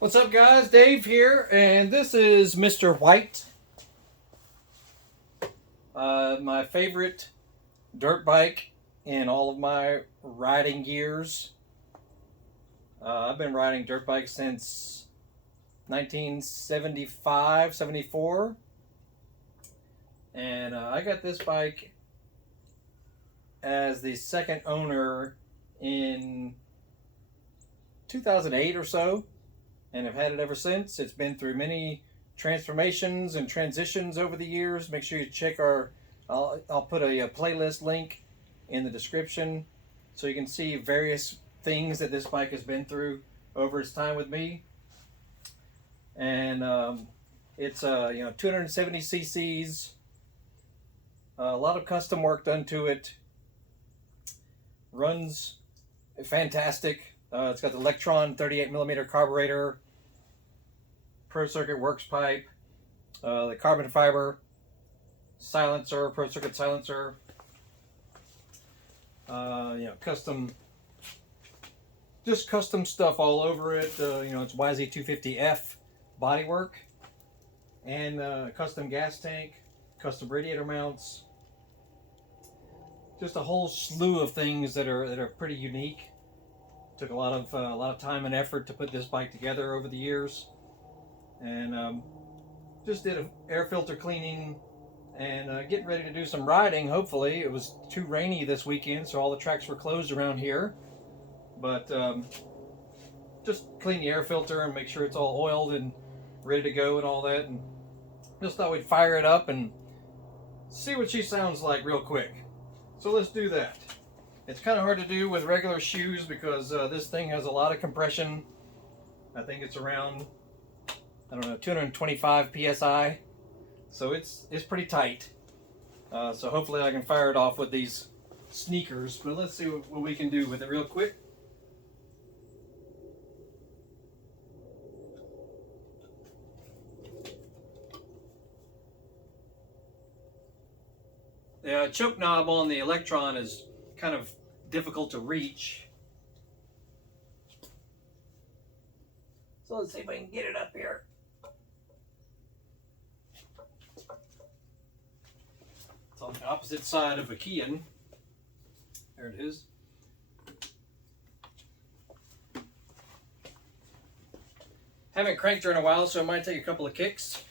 What's up, guys? Dave here, and this is Mr. White. My favorite dirt bike in all of my riding years. I've been riding dirt bikes since 1975, 74. And I got this bike as the second owner in 2008 or so, and I've had it ever since. It's been through many transformations and transitions over the years. Make sure you check I'll put a playlist link in the description so you can see various things that this bike has been through over its time with me. And it's 270 cc's, a lot of custom work done to it. Runs fantastic. It's got the Lectron 38mm carburetor, Pro Circuit works pipe, the carbon fiber silencer, Pro Circuit silencer, custom stuff all over it. It's YZ250F bodywork, and custom gas tank, custom radiator mounts. Just a whole slew of things that are pretty unique. Took a lot of time and effort to put this bike together over the years, and just did an air filter cleaning and getting ready to do some riding. Hopefully, it was too rainy this weekend, so all the tracks were closed around here. But just clean the air filter and make sure it's all oiled and ready to go and all that. And just thought we'd fire it up and see what she sounds like real quick. So let's do that. It's kind of hard to do with regular shoes because this thing has a lot of compression. I think it's around, 225 psi. So it's pretty tight. So hopefully I can fire it off with these sneakers. But let's see what we can do with it real quick. The choke knob on the Lectron is kind of difficult to reach. So let's see if I can get it up here. It's on the opposite side of a Kian. There it is. Haven't cranked her in a while, so it might take a couple of kicks.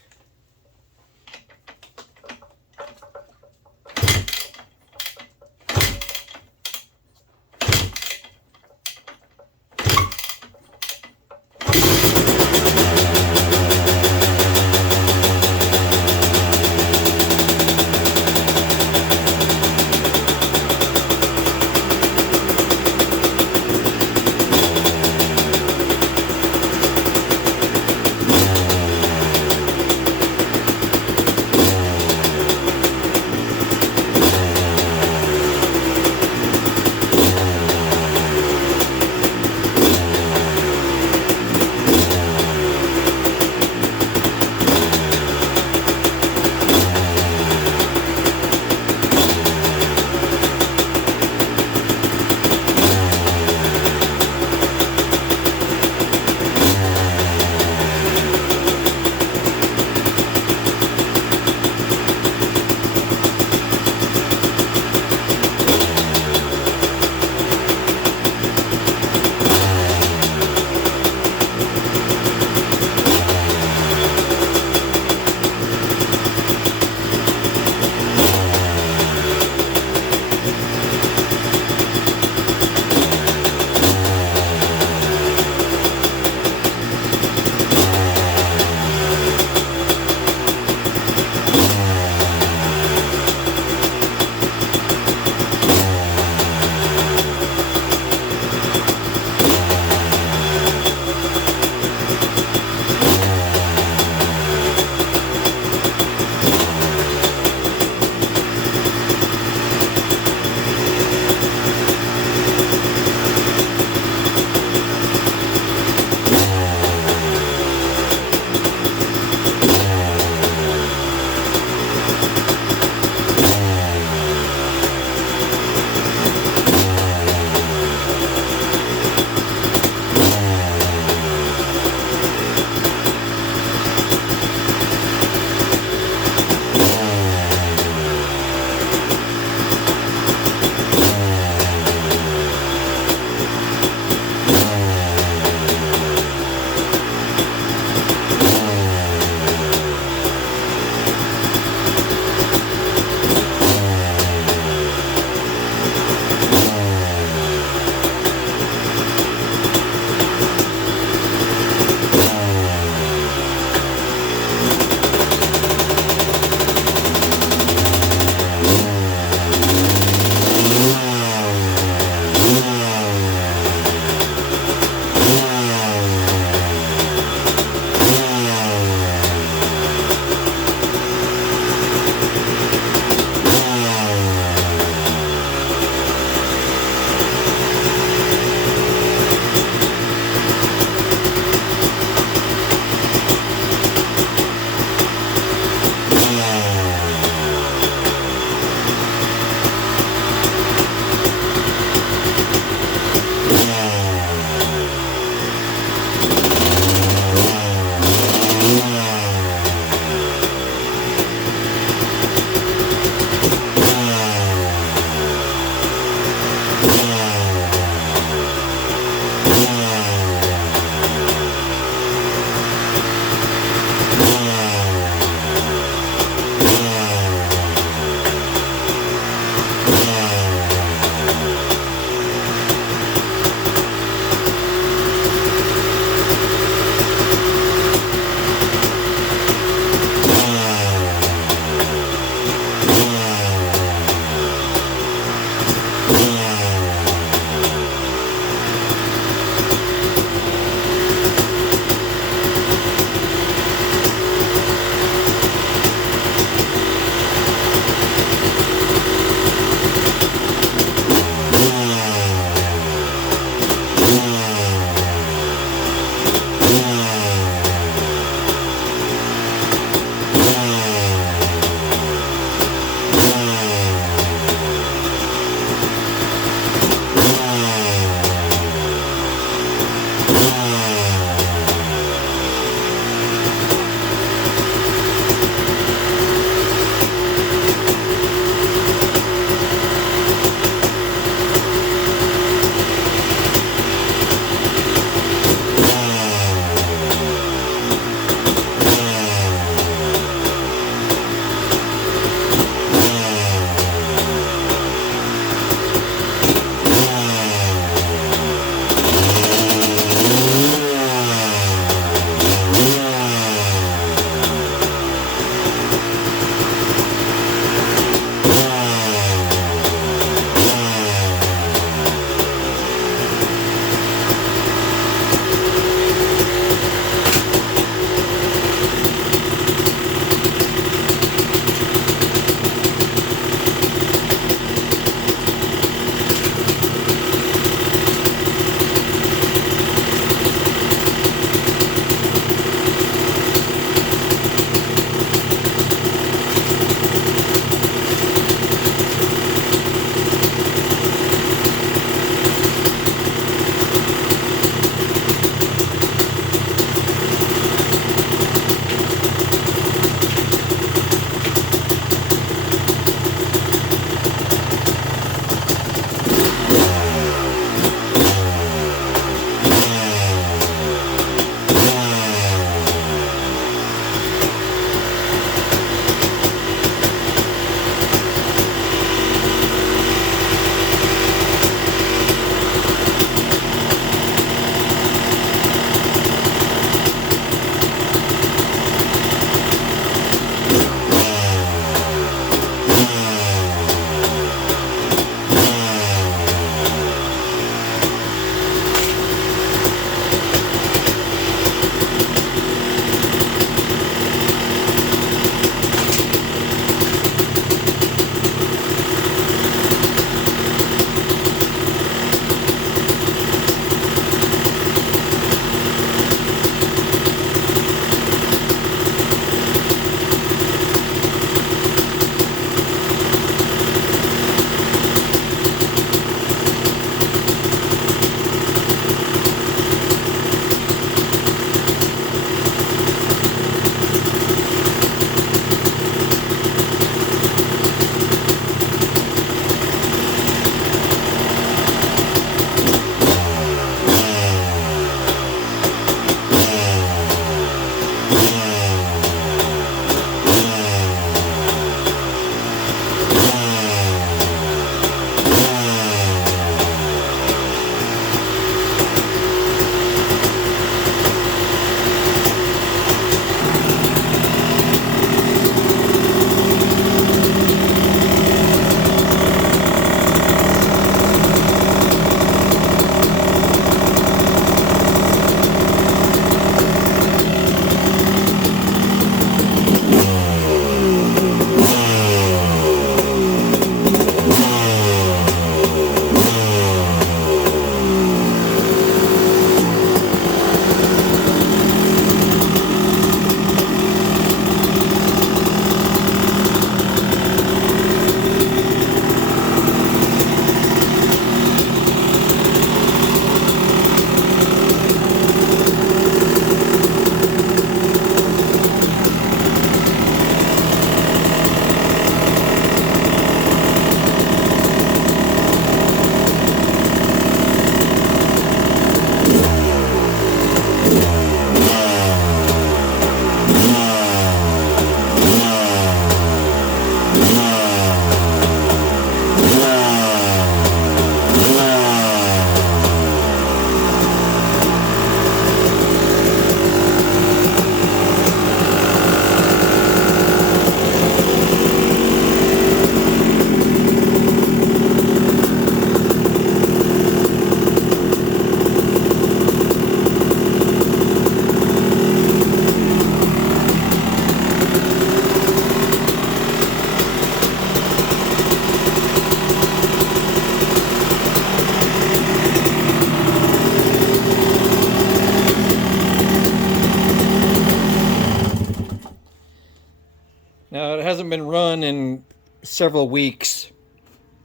hasn't been run in several weeks.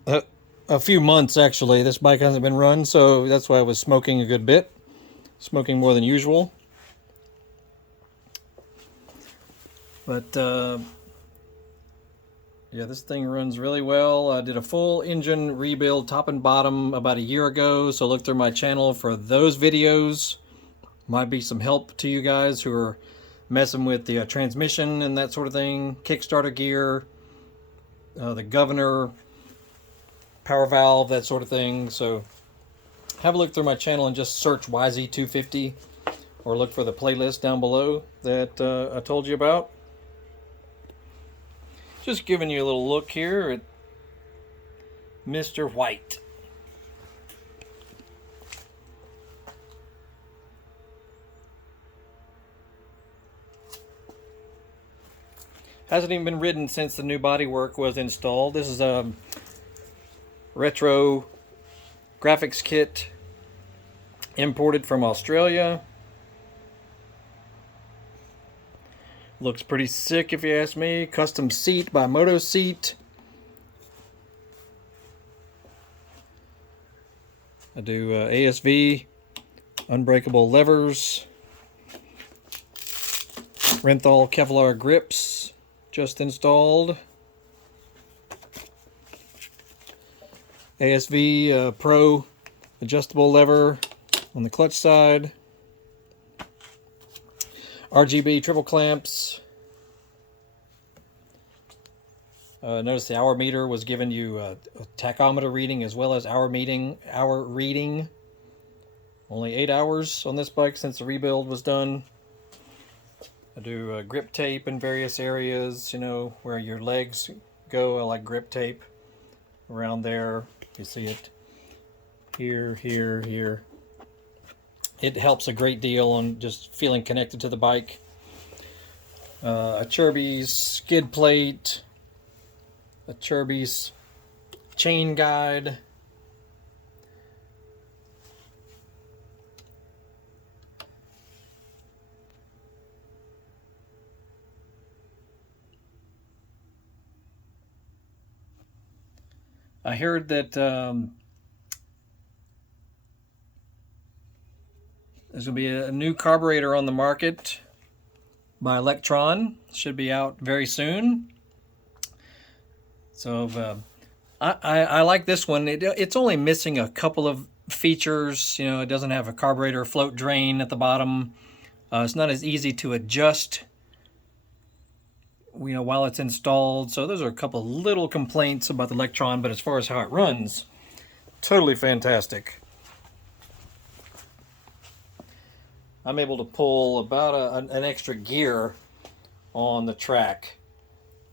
A few months, actually. This bike hasn't been run, so that's why I was smoking a good bit. Smoking more than usual. But, yeah, this thing runs really well. I did a full engine rebuild, top and bottom, about a year ago, so look through my channel for those videos. Might be some help to you guys who are messing with the transmission and that sort of thing. Kickstarter gear, the governor, power valve, that sort of thing. So have a look through my channel and just search YZ250 or look for the playlist down below that I told you about. Just giving you a little look here at Mr. White. Hasn't even been ridden since the new bodywork was installed. This is a retro graphics kit imported from Australia. Looks pretty sick if you ask me. Custom seat by Moto Seat. I do ASV, unbreakable levers, Renthal Kevlar grips just installed. ASV Pro adjustable lever on the clutch side. RGB triple clamps. Notice the hour meter was giving you a tachometer reading as well as hour reading. Only 8 hours on this bike since the rebuild was done. I do grip tape in various areas, you know, where your legs go. I like grip tape around there. You see it here, here, here. It helps a great deal on just feeling connected to the bike. Acerbis skid plate, Acerbis chain guide. I heard that there's going to be a new carburetor on the market by Lectron. Should be out very soon. So I like this one. It's only missing a couple of features. You know, it doesn't have a carburetor float drain at the bottom. It's not as easy to adjust, you know, while it's installed. So those are a couple little complaints about the Lectron, but as far as how it runs, totally fantastic. I'm able to pull about an extra gear on the track,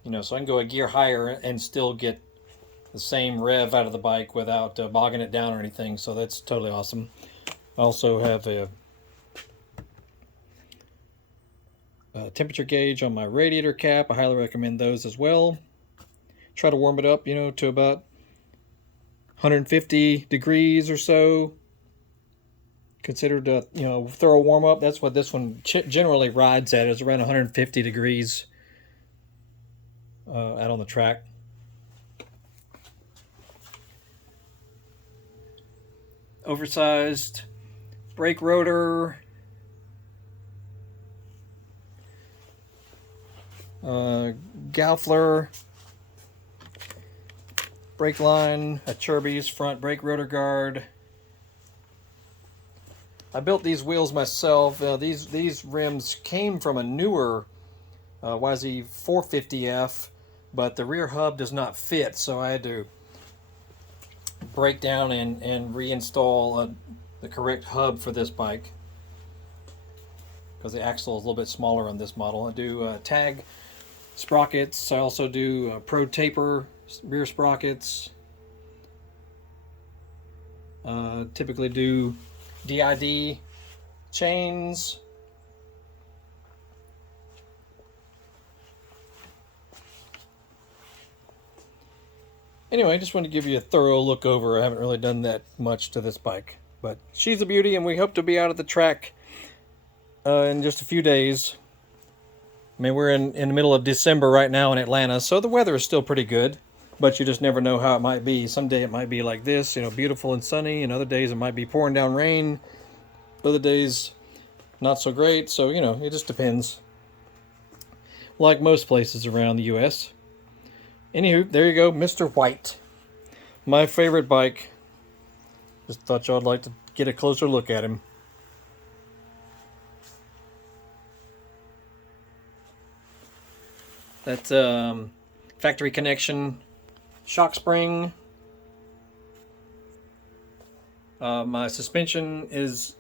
you know, so I can go a gear higher and still get the same rev out of the bike without bogging it down or anything. So that's totally awesome. I also have a temperature gauge on my radiator cap. I highly recommend those as well. Try to warm it up, you know, to about 150 degrees or so. Considered a, you know, thorough warm up. That's what this one generally rides at, is around 150 degrees out on the track. Oversized brake rotor. Gaufler, brake line, Acerbis front brake rotor guard. I built these wheels myself. These rims came from a newer YZ250F, but the rear hub does not fit, so I had to break down and reinstall the correct hub for this bike because the axle is a little bit smaller on this model. I do tag sprockets. I also do Pro Taper rear sprockets. Typically do DID chains. Anyway, I just wanted to give you a thorough look over. I haven't really done that much to this bike, but she's a beauty, and we hope to be out at the track in just a few days. I mean, we're in the middle of December right now in Atlanta, so the weather is still pretty good, but you just never know how it might be. Someday it might be like this, you know, beautiful and sunny, and other days it might be pouring down rain, other days not so great, so, you know, it just depends. Like most places around the U.S. Anywho, there you go, Mr. White. My favorite bike. Just thought y'all would like to get a closer look at him. That's factory connection shock spring. My suspension is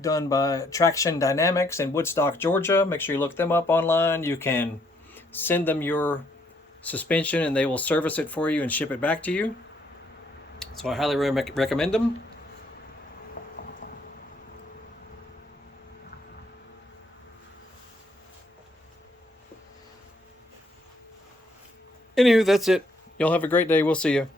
done by Traction Dynamics in Woodstock, Georgia. Make sure you look them up online. You can send them your suspension and they will service it for you and ship it back to you. So I highly recommend them. Anywho, that's it. Y'all have a great day. We'll see you.